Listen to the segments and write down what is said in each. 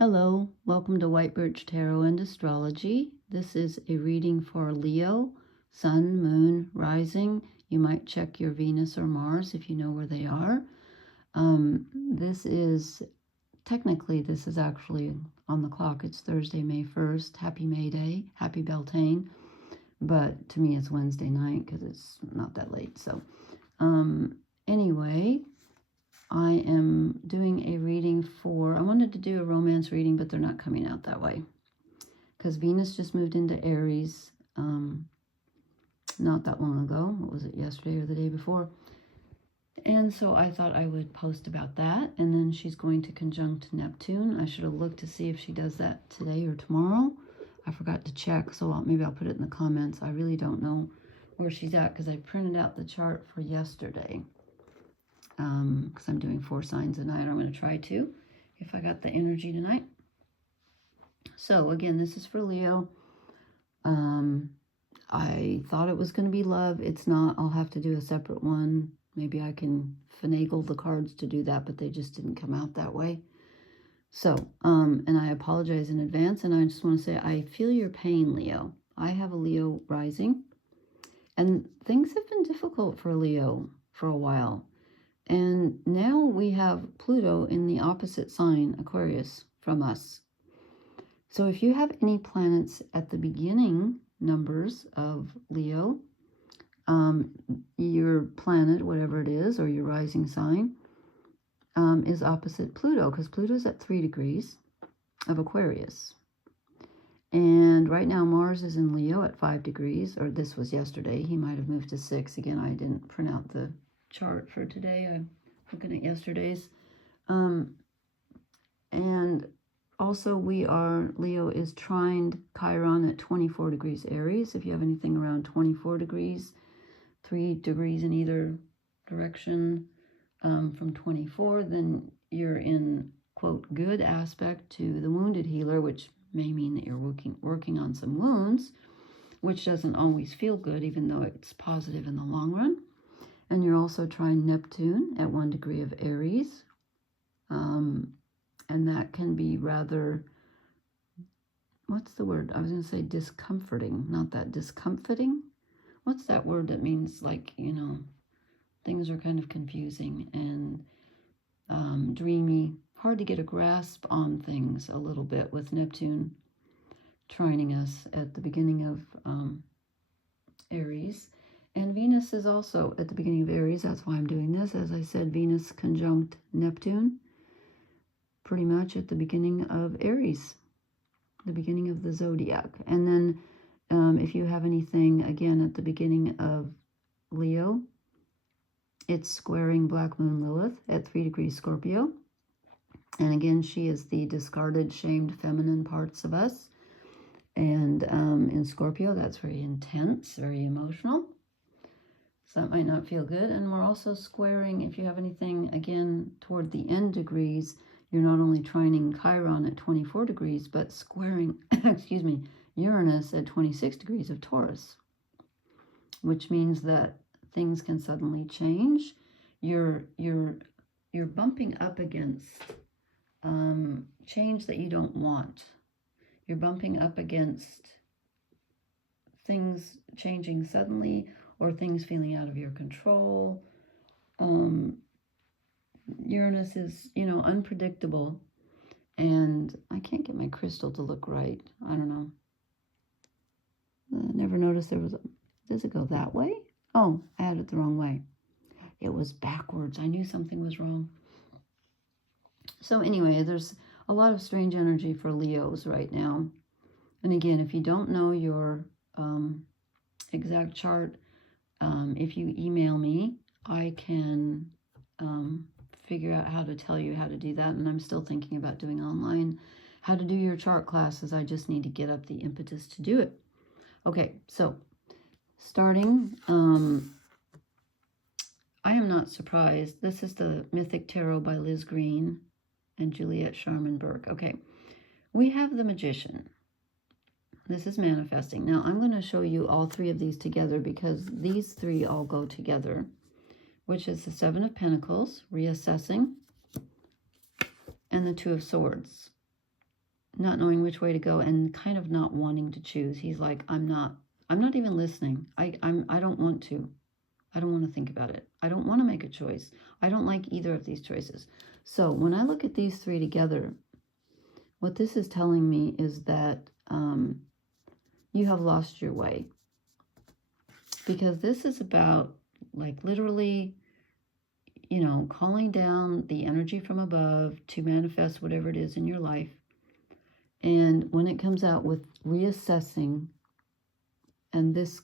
Hello, welcome to White Birch Tarot and Astrology. This is a reading for Leo, Sun, Moon, Rising. You might check your Venus or Mars if you know where they are. This is actually on the clock. It's Thursday, May 1st. Happy May Day. Happy Beltane. But to me, it's Wednesday night because it's not that late. So anyway, I am doing a reading I wanted to do a romance reading, but they're not coming out that way. Because Venus just moved into Aries not that long ago. What was it, yesterday or the day before? And so I thought I would post about that. And then she's going to conjunct Neptune. I should have looked to see if she does that today or tomorrow. I forgot to check, so maybe I'll put it in the comments. I really don't know where she's at because I printed out the chart for yesterday. Because I'm doing 4 signs a night. I'm going to try to, if I got the energy tonight. So again, this is for Leo. I thought it was going to be love. It's not. I'll have to do a separate one. Maybe I can finagle the cards to do that, but they just didn't come out that way. So, and I apologize in advance. And I just want to say, I feel your pain, Leo. I have a Leo rising. And things have been difficult for Leo for a while. And now we have Pluto in the opposite sign, Aquarius, from us. So if you have any planets at the beginning numbers of Leo, your planet, whatever it is, or your rising sign, is opposite Pluto, because Pluto's at 3 degrees of Aquarius. And right now Mars is in Leo at 5 degrees, or this was yesterday. He might have moved to 6. Again, I didn't print out the chart for today. I'm looking at yesterday's. And also Leo is trined Chiron at 24 degrees Aries. If you have anything around 24 degrees, 3 degrees in either direction from 24, then you're in, quote, good aspect to the wounded healer, which may mean that you're working on some wounds, which doesn't always feel good, even though it's positive in the long run. And you're also trying Neptune at 1 degree of Aries. And that can be rather, what's the word? I was going to say discomforting, not that discomforting. What's that word that means, like, you know, things are kind of confusing and dreamy. Hard to get a grasp on things a little bit with Neptune trining us at the beginning of Aries. And Venus is also at the beginning of Aries. That's why I'm doing this. As I said, Venus conjunct Neptune, pretty much at the beginning of Aries, the beginning of the zodiac. And then if you have anything, again, at the beginning of Leo, it's squaring Black Moon Lilith at 3 degrees Scorpio. And again, she is the discarded, shamed feminine parts of us. And in Scorpio, that's very intense, very emotional. So that might not feel good. And we're also squaring, if you have anything, again, toward the end degrees, you're not only trining Chiron at 24 degrees, but squaring, excuse me, Uranus at 26 degrees of Taurus, which means that things can suddenly change. You're bumping up against change that you don't want. You're bumping up against things changing suddenly, or things feeling out of your control. Uranus is, you know, unpredictable. And I can't get my crystal to look right. I don't know. I never noticed there was does it go that way? Oh, I had it the wrong way. It was backwards. I knew something was wrong. So anyway, there's a lot of strange energy for Leos right now. And again, if you don't know your exact chart, if you email me, I can figure out how to tell you how to do that. And I'm still thinking about doing online how to do your chart classes. I just need to get up the impetus to do it. Okay, so starting, I am not surprised. This is the Mythic Tarot by Liz Green and Juliet Sharman Burke. Okay, we have the Magician. This is manifesting. Now, I'm going to show you all 3 of these together because these 3 all go together, which is the 7 of Pentacles, reassessing, and the 2 of Swords. not knowing which way to go and kind of not wanting to choose. He's like, I'm not even listening. I don't want to. I don't want to think about it. I don't want to make a choice. I don't like either of these choices. So when I look at these three together, what this is telling me is that you have lost your way. Because this is about, like, literally, you know, calling down the energy from above to manifest whatever it is in your life. And when it comes out with reassessing and this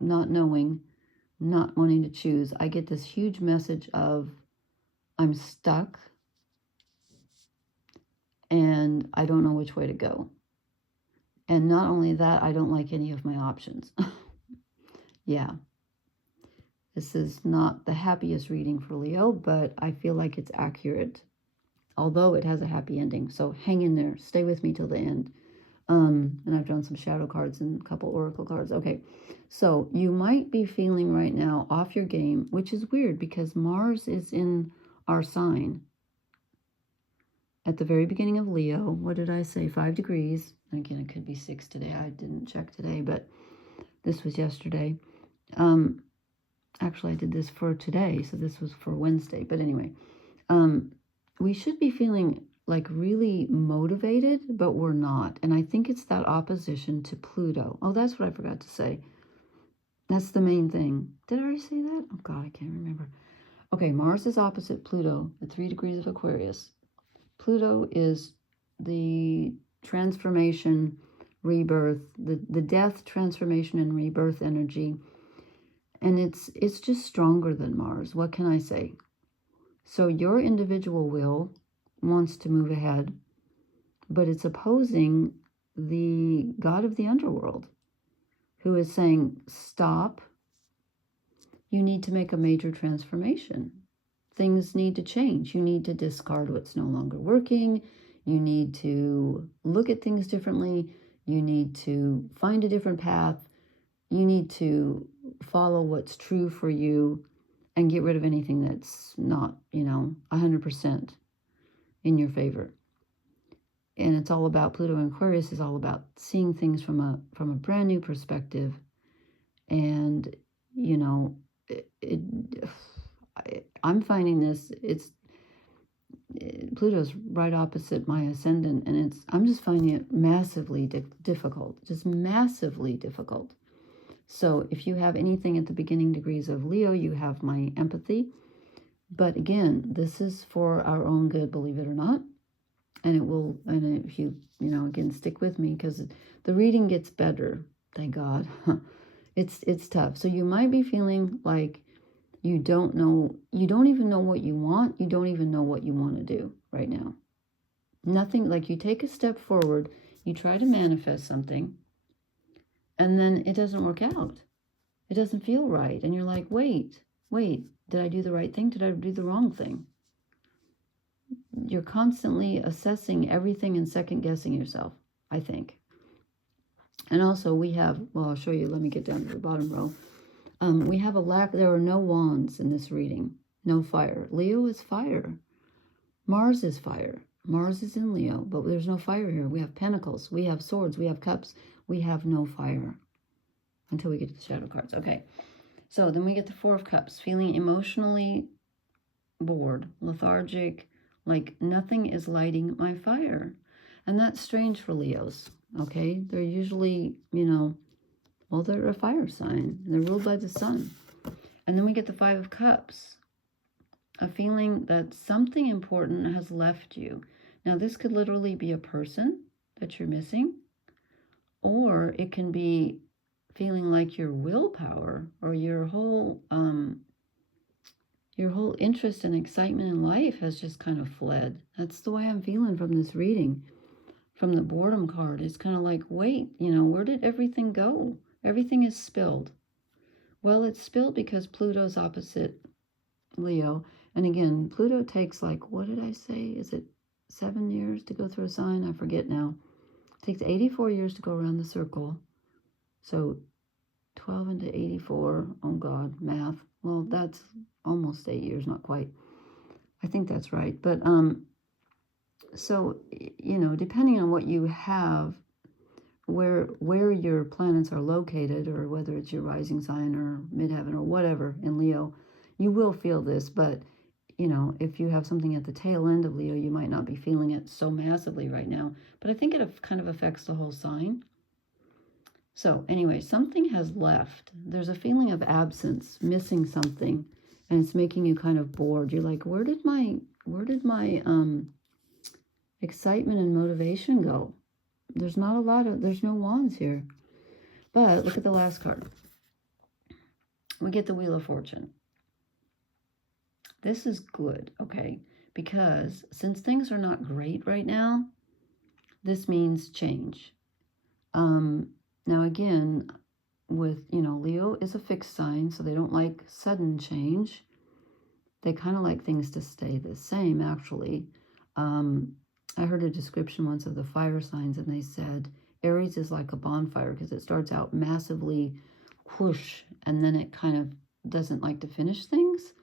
not knowing, not wanting to choose, I get this huge message of I'm stuck and I don't know which way to go. And not only that, I don't like any of my options. Yeah. This is not the happiest reading for Leo, but I feel like it's accurate, although it has a happy ending. So hang in there. Stay with me till the end. And I've done some shadow cards and a couple oracle cards. Okay, so you might be feeling right now off your game, which is weird because Mars is in our sign at the very beginning of Leo. What did I say? 5 degrees. Again, it could be 6 today. I didn't check today, but this was yesterday. Actually, I did this for today, so this was for Wednesday. But anyway, we should be feeling like really motivated, but we're not. And I think it's that opposition to Pluto. Oh, that's what I forgot to say. That's the main thing. Did I already say that? Oh, God, I can't remember. Okay, Mars is opposite Pluto at 3 degrees of Aquarius. Pluto is the transformation, rebirth, the death, transformation, and rebirth energy. And it's just stronger than Mars. What can I say? So your individual will wants to move ahead, but it's opposing the god of the underworld, who is saying, stop. You need to make a major transformation. Things need to change. You need to discard what's no longer working. You need to look at things differently. You need to find a different path. You need to follow what's true for you and get rid of anything that's not, 100% in your favor. And it's all about, Pluto and Aquarius is all about seeing things from a brand new perspective. And, I'm finding this, Pluto's right opposite my ascendant, and I'm just finding it massively difficult, just massively difficult. So if you have anything at the beginning degrees of Leo, you have my empathy. But again, this is for our own good, believe it or not. And it will, and if you, again, stick with me, because the reading gets better, thank God. It's tough. So you might be feeling like you don't even know what you want. You don't even know what you want to do right now. Nothing, like you take a step forward, you try to manifest something, and then it doesn't work out. It doesn't feel right. And you're like, wait, did I do the right thing? Did I do the wrong thing? You're constantly assessing everything and second guessing yourself, I think. And also we have, well, I'll show you. Let me get down to the bottom row. We have a lack. There are no wands in this reading. No fire. Leo is fire. Mars is fire. Mars is in Leo, but there's no fire here. We have pentacles. We have swords. We have cups. We have no fire until we get to the shadow cards. Okay. So then we get the 4 of Cups, feeling emotionally bored, lethargic, like nothing is lighting my fire. And that's strange for Leos, okay? They're usually, well, they're a fire sign. They're ruled by the sun. And then we get the 5 of Cups, a feeling that something important has left you. Now, this could literally be a person that you're missing, or it can be feeling like your willpower or your whole interest and excitement in life has just kind of fled. That's the way I'm feeling from this reading. From the boredom card, it's kind of like, wait, where did everything go? Everything is spilled. Well, it's spilled because Pluto's opposite Leo. And again, Pluto takes, like, what did I say? Is it 7 years to go through a sign? I forget now. It takes 84 years to go around the circle. So 12 into 84, oh God, math. Well, that's almost 8 years, not quite. I think that's right. But So, you know, depending on what you have, where your planets are located, or whether it's your rising sign or midheaven or whatever in Leo, you will feel this. But you know, if you have something at the tail end of Leo, you might not be feeling it so massively right now, but I think it kind of affects the whole sign. So anyway, something has left. There's a feeling of absence, missing something, and it's making you kind of bored. You're like, where did my excitement and motivation go? There's not a lot of, there's no wands here. But look at the last card. We get the Wheel of Fortune. This is good, okay? Because since things are not great right now, this means change. Now again, with, you know, Leo is a fixed sign, so they don't like sudden change. They kind of like things to stay the same, actually. I heard a description once of the fire signs, and they said Aries is like a bonfire because it starts out massively whoosh, and then it kind of doesn't like to finish things.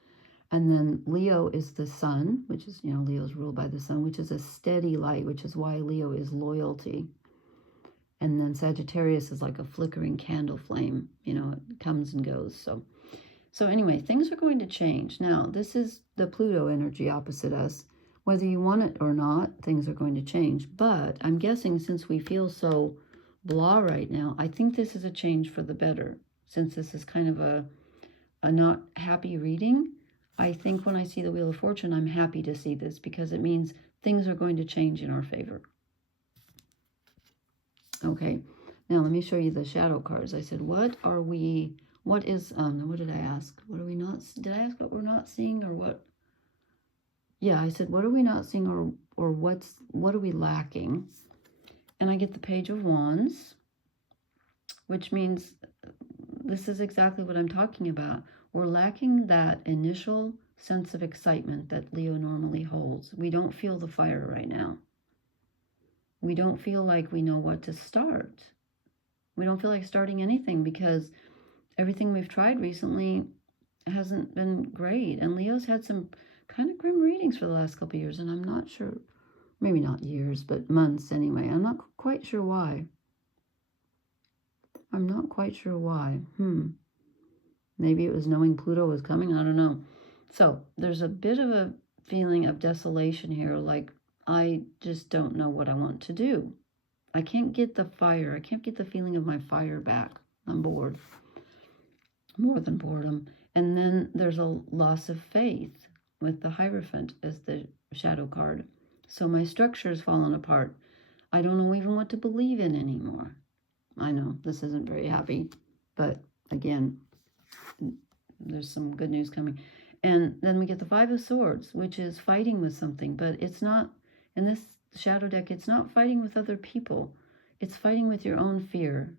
And then Leo is the sun, which is, you know, Leo's ruled by the sun, which is a steady light, which is why Leo is loyalty. And then Sagittarius is like a flickering candle flame, you know, it comes and goes. So anyway, things are going to change. Now, this is the Pluto energy opposite us. Whether you want it or not, things are going to change. But I'm guessing since we feel so blah right now, I think this is a change for the better. Since this is kind of a not happy reading, I think when I see the Wheel of Fortune, I'm happy to see this because it means things are going to change in our favor. Okay, now let me show you the shadow cards. I said, what is, what did I ask? What are we not, did I ask what we're not seeing or what? Yeah, I said, what are we not seeing or what are we lacking? And I get the Page of Wands, which means this is exactly what I'm talking about. We're lacking that initial sense of excitement that Leo normally holds. We don't feel the fire right now. We don't feel like we know what to start. We don't feel like starting anything because everything we've tried recently hasn't been great. And Leo's had some kind of grim readings for the last couple of years, and I'm not sure, maybe not years, but months anyway. I'm not quite sure why. I'm not quite sure why. Maybe it was knowing Pluto was coming. I don't know. So there's a bit of a feeling of desolation here, like I just don't know what I want to do. I can't get the fire. I can't get the feeling of my fire back. I'm bored. More than boredom. And then there's a loss of faith with the Hierophant as the shadow card. So my structure has fallen apart. I don't know even what to believe in anymore. I know this isn't very happy, but again, there's some good news coming. And then we get the Five of Swords, which is fighting with something, but it's not, in this shadow deck, it's not fighting with other people. It's fighting with your own fear.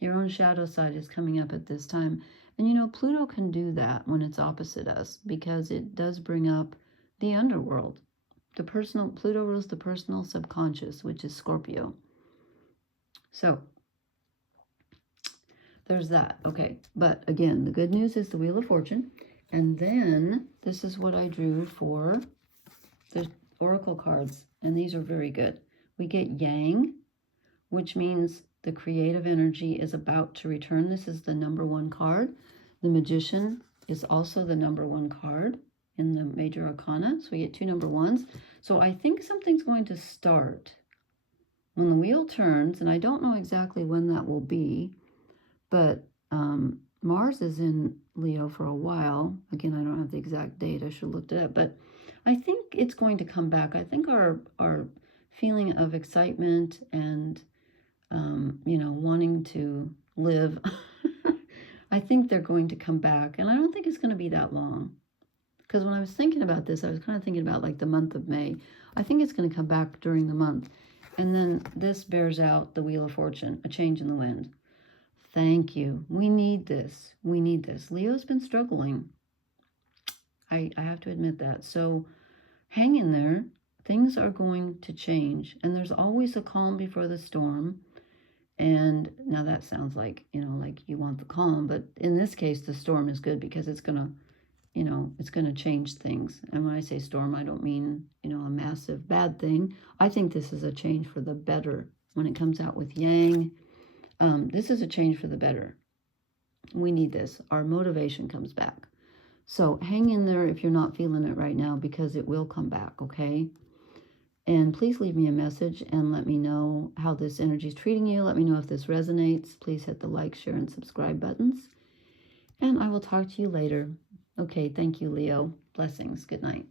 Your own shadow side is coming up at this time. And you know, Pluto can do that when it's opposite us because it does bring up the underworld. The personal, Pluto rules the personal subconscious, which is Scorpio. So there's that. Okay, but again, the good news is the Wheel of Fortune. And then this is what I drew for the oracle cards, and these are very good. We get Yang, which means the creative energy is about to return. This is the #1 card. The Magician is also the #1 card in the major arcana. So we get 2 #1s. So I think something's going to start when the wheel turns, and I don't know exactly when that will be, but Mars is in Leo for a while. Again, I don't have the exact date. I should have looked it up, but I think it's going to come back. I think our feeling of excitement and you know, wanting to live, I think they're going to come back, and I don't think it's going to be that long. Because when I was thinking about this, I was kind of thinking about like the month of May. I think it's going to come back during the month. And then this bears out the Wheel of Fortune, a change in the wind. Thank you. We need this. We need this. Leo's been struggling. I have to admit that. So hang in there. Things are going to change. And there's always a calm before the storm. And now that sounds like, you know, like you want the calm. But in this case, the storm is good because it's going to you know, it's going to change things. And when I say storm, I don't mean, you know, a massive bad thing. I think this is a change for the better. When it comes out with Yang, this is a change for the better. We need this. Our motivation comes back. So hang in there if you're not feeling it right now, because it will come back, okay? And please leave me a message and let me know how this energy is treating you. Let me know if this resonates. Please hit the like, share, and subscribe buttons. And I will talk to you later. Okay, thank you, Leo. Blessings. Good night.